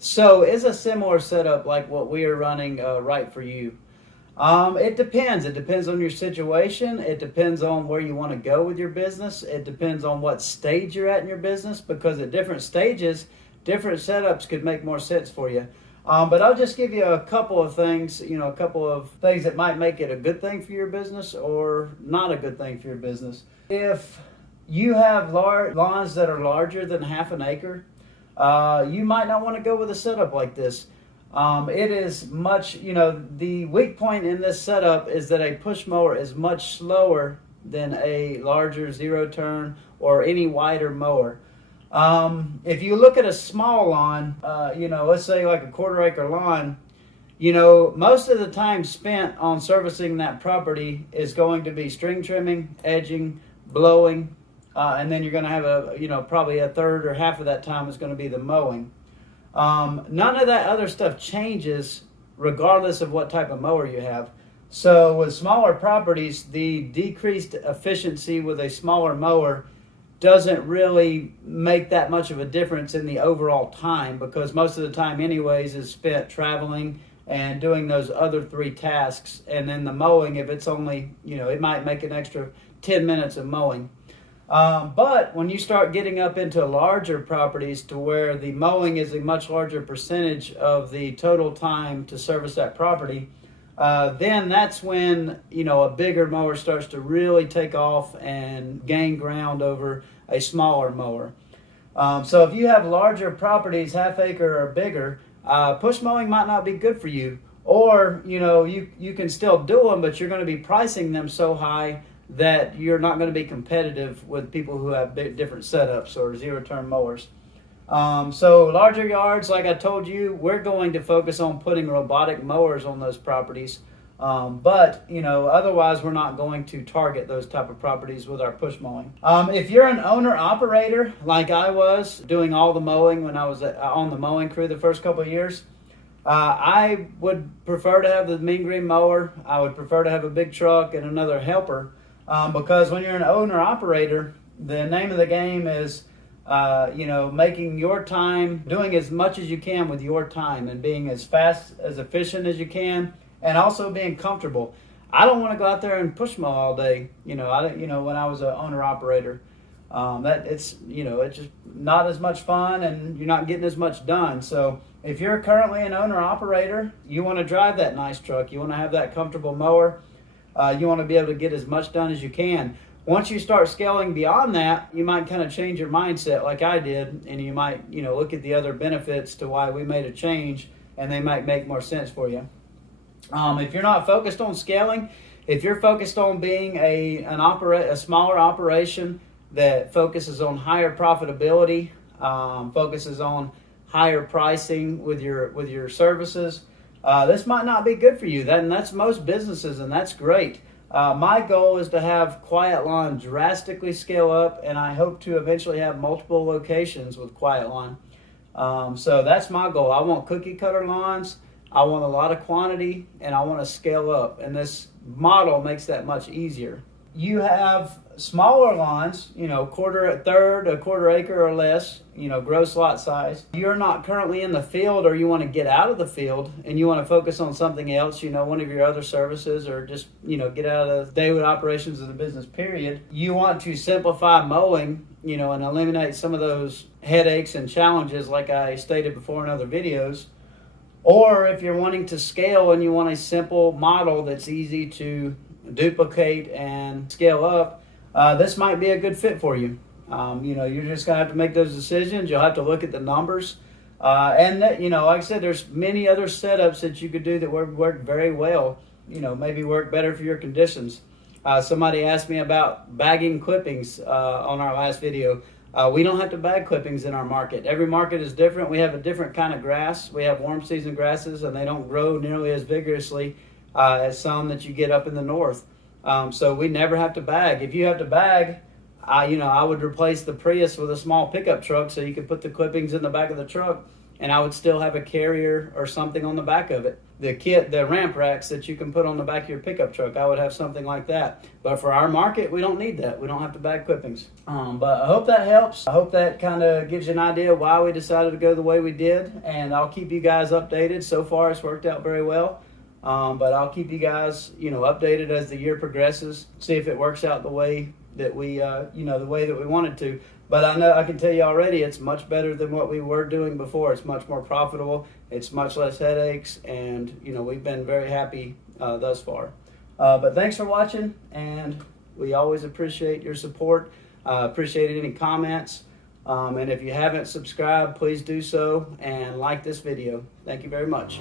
So is a similar setup like what we are running right for you? It depends. It depends on your situation. It depends on where you want to go with your business. It depends on what stage you're at in your business, because at different stages, different setups could make more sense for you. But I'll just give you a couple of things, a couple of things that might make it a good thing for your business or not a good thing for your business. If you have lawns that are larger than half an acre, you might not want to go with a setup like this. It is much, the weak point in this setup is that a push mower is much slower than a larger zero turn or any wider mower. If you look at a small lawn, let's say like a quarter acre lawn, most of the time spent on servicing that property is going to be string trimming, edging, blowing, and then you're going to have probably a third or half of that time is going to be the mowing. None of that other stuff changes regardless of what type of mower you have. So with smaller properties, the decreased efficiency with a smaller mower doesn't really make that much of a difference in the overall time, because most of the time anyways is spent traveling and doing those other three tasks. And then the mowing, if it's only, it might make an extra 10 minutes of mowing. But when you start getting up into larger properties to where the mowing is a much larger percentage of the total time to service that property, then that's when, a bigger mower starts to really take off and gain ground over a smaller mower. So if you have larger properties, half acre or bigger, push mowing might not be good for you. Or, you can still do them, but you're going to be pricing them so high that you're not going to be competitive with people who have different setups or zero-turn mowers. So larger yards, like I told you, we're going to focus on putting robotic mowers on those properties. But otherwise we're not going to target those type of properties with our push mowing. If you're an owner-operator, like I was, doing all the mowing when I was on the mowing crew the first couple of years, I would prefer to have the mean green mower. I would prefer to have a big truck and another helper. Because when you're an owner-operator, the name of the game is, making your time, doing as much as you can with your time and being as fast, as efficient as you can, and also being comfortable. I don't want to go out there and push mow all day. When I was an owner-operator, it's just not as much fun and you're not getting as much done. So if you're currently an owner-operator, you want to drive that nice truck. You want to have that comfortable mower. You want to be able to get as much done as you can. Once you start scaling beyond that, you might kind of change your mindset like I did, and you might, look at the other benefits to why we made a change, and they might make more sense for you. If you're not focused on scaling, if you're focused on being a smaller operation that focuses on higher profitability, focuses on higher pricing with your services, this might not be good for you. That's most businesses, and that's great. My goal is to have Quiet Lawn drastically scale up, and I hope to eventually have multiple locations with Quiet Lawn. So that's my goal. I want cookie cutter lawns. I want a lot of quantity, and I want to scale up. And this model makes that much easier. You have smaller lawns, a quarter acre or less, gross lot size. You're not currently in the field, or you want to get out of the field and you want to focus on something else, one of your other services, or just, get out of the daily operations of the business, period. You want to simplify mowing, and eliminate some of those headaches and challenges like I stated before in other videos. Or if you're wanting to scale and you want a simple model that's easy to duplicate and scale up, this might be a good fit for you. You're just going to have to make those decisions. You'll have to look at the numbers. And like I said, there's many other setups that you could do that work very well, maybe work better for your conditions. Somebody asked me about bagging clippings on our last video. We don't have to bag clippings in our market. Every market is different. We have a different kind of grass. We have warm season grasses, and they don't grow nearly as vigorously as some that you get up in the north. So we never have to bag. If you have to bag, I would replace the Prius with a small pickup truck so you could put the clippings in the back of the truck, and I would still have a carrier or something on the back of it. the kit, the ramp racks that you can put on the back of your pickup truck. I would have something like that. But for our market, we don't need that. We don't have to bag clippings. But I hope that helps. I hope that kind of gives you an idea why we decided to go the way we did. And I'll keep you guys updated. So far, it's worked out very well. But I'll keep you guys, updated as the year progresses. See if it works out the way that we, the way that we wanted to. But I know I can tell you already, it's much better than what we were doing before. It's much more profitable. It's much less headaches, and we've been very happy thus far. But thanks for watching, and we always appreciate your support. Appreciate any comments, and if you haven't subscribed, please do so and like this video. Thank you very much.